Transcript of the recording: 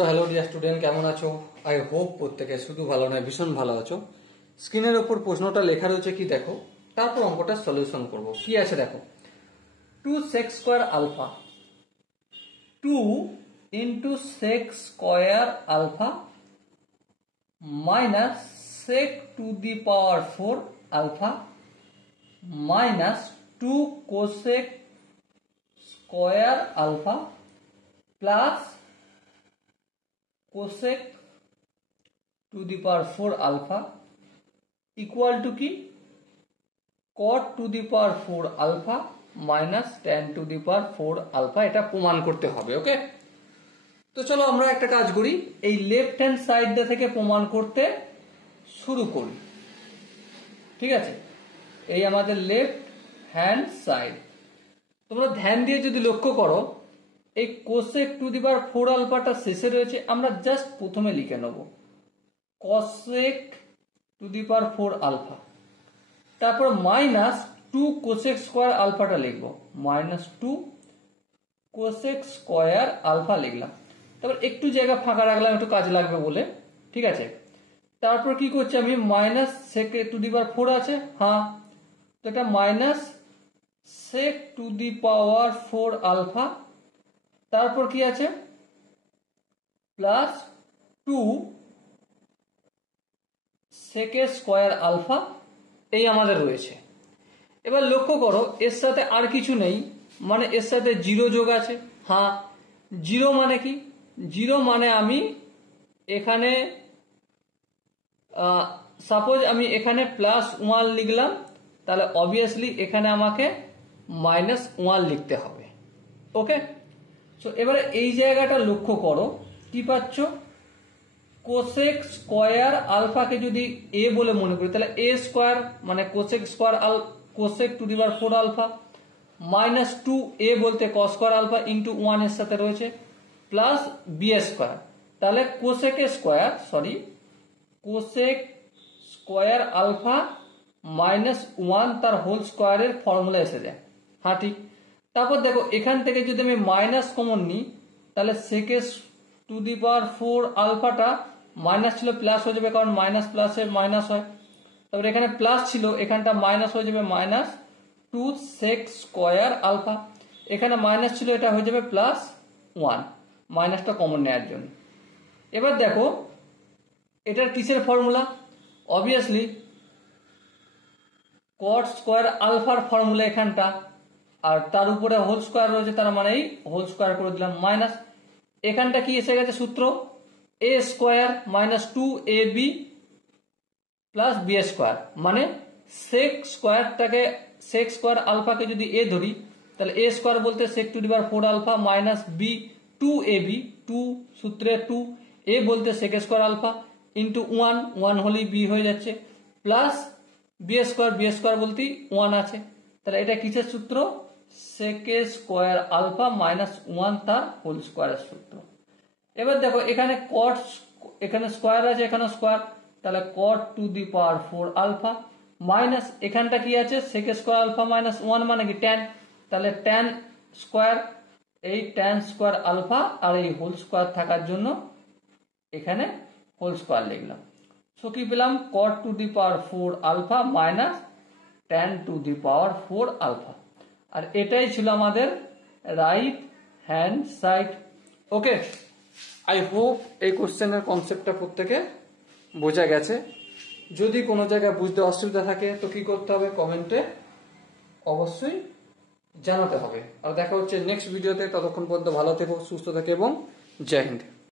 So hello dear student, কেমন আছো? I hope প্রত্যেকে শুধু ভালো নয় ভীষণ ভালো আছো। স্ক্রিনের ওপর প্রশ্নটা লেখা রয়েছে কি দেখো, তারপর অঙ্কটা সলিউশন করব। কি আছে দেখো, 2sec² alpha 2 into sec² alpha minus sec⁴ alpha minus 2 cosec² alpha plus cosec⁴ alpha equal to কি cot⁴ alpha minus tan⁴ alpha. এটা প্রমাণ করতে হবে। ওকে, তো চলো আমরা একটা কাজ করি, এই লেফট হ্যান্ড সাইডটা থেকে প্রমাণ করতে শুরু করি। ঠিক আছে, এই আমাদের লেফট হ্যান্ড সাইড। তোমরা ধ্যান দিয়ে যদি লক্ষ্য করো, এই cosec⁴ আলফাটা শেষে রয়েছে, আমরা জাস্ট প্রথমে লিখে নেব cosec⁴ আলফা, তারপর মাইনাস 2 cosec² আলফাটা লিখবো, মাইনাস 2 cosec² আলফা লিখলাম। তারপর একটু জায়গা ফাঁকা রাখলাম, একটু কাজ লাগবে বলে। ঠিক আছে, তারপর কি করছি আমি, মাইনাস sec⁴ আছে, হ্যাঁ, তো এটা মাইনাস sec⁴ আলফা, তারপর কি আছে প্লাস 2 sec² আলফা, এই আমাদের রয়েছে। এবার লক্ষ্য করো, এর সাথে আর কিছু নেই, মানে এর সাথে 0 যোগ আছে। হ্যাঁ, 0 মানে কি, 0 মানে আমি এখানে সাপোজ আমি এখানে +1 লিখলাম, তাহলে অবভিয়াসলি এখানে আমাকে -1 লিখতে হবে। ওকে, তো এবারে এই জায়গাটা লক্ষ্য করো, কি পাচ্ছ, cosec² আলফাকে যদি a বলে মনে করি, তাহলে a² মানে cosec⁴ আলফা মাইনাস 2a বলতে cos² আলফা ইন্টু 1 এর সাথে রয়েছে প্লাস b², তাহলে cosec² আলফা মাইনাস 1 তার হোল স্কোয়ারের ফর্মুলা এসে যায়। হ্যাঁ ঠিক, তারপর দেখো এখান থেকে যদি আমি মাইনাস কমন নিই, তাহলে sec⁴ আলফাটা মাইনাস ছিল প্লাস হয়ে যাবে, কারণ মাইনাস প্লাসের মাইনাস হয়। তারপরে এখানে প্লাস ছিল, এখানটা মাইনাস হয়ে যাবে, মাইনাস 2 sec² আলফা, এখানে মাইনাস ছিল, এটা হয়ে যাবে +1, মাইনাসটা কমন নেওয়ার জন্য। এবার দেখো এটার কিসের ফর্মুলা, অবভিয়াসলি cot² আলফার ফর্মুলা এখানটা, আর তার উপরে হোল স্কোয়ার রয়েছে, তার মানে এই হোল স্কোয়ার করে দিলাম, মাইনাস এখানটা কি এসে গেছে সূত্র, a² minus 2ab plus b², মানে sec² আলফাকে যদি a ধরি, তাহলে a² বলতে sec⁴ alpha minus b 2ab, 2 সূত্রে 2, a বলতে sec² আলফা ইন্টু 1 হলেই b হয়ে যাচ্ছে, প্লাস b² বলতে 1 আছে, তাহলে এটা কিসের সূত্র, sec² আলফা মাইনাস 1 তার হোল স্কোয়ারের সূত্র। এবার দেখো এখানে এখানে স্কোয়ার আছে, এখানে স্কোয়ার, তাহলে cot⁴ আলফা মাইনাস এখানটা কি আছে sec² আলফা মাইনাস 1 মানে কি tan, তাহলে tan², এই tan² আলফা আর এই হোল স্কোয়ার থাকার জন্য এখানে হোল স্কোয়ার লিখলাম। সো কি পেলাম, cot⁴ alpha minus tan⁴ alpha, আর এটাই ছিল আমাদের right hand side. Okay, I hope এই কোশ্চেনের কনসেপ্টটা প্রত্যেকে বোঝা গেছে। যদি কোনো জায়গায় বুঝতে অসুবিধা থাকে তো কি করতে হবে, কমেন্টে অবশ্যই জানাতে হবে। আর দেখা হচ্ছে নেক্সট ভিডিওতে, ততক্ষণ পর্যন্ত ভালো থেকো, সুস্থ থেকো এবং জয় হিন্দ।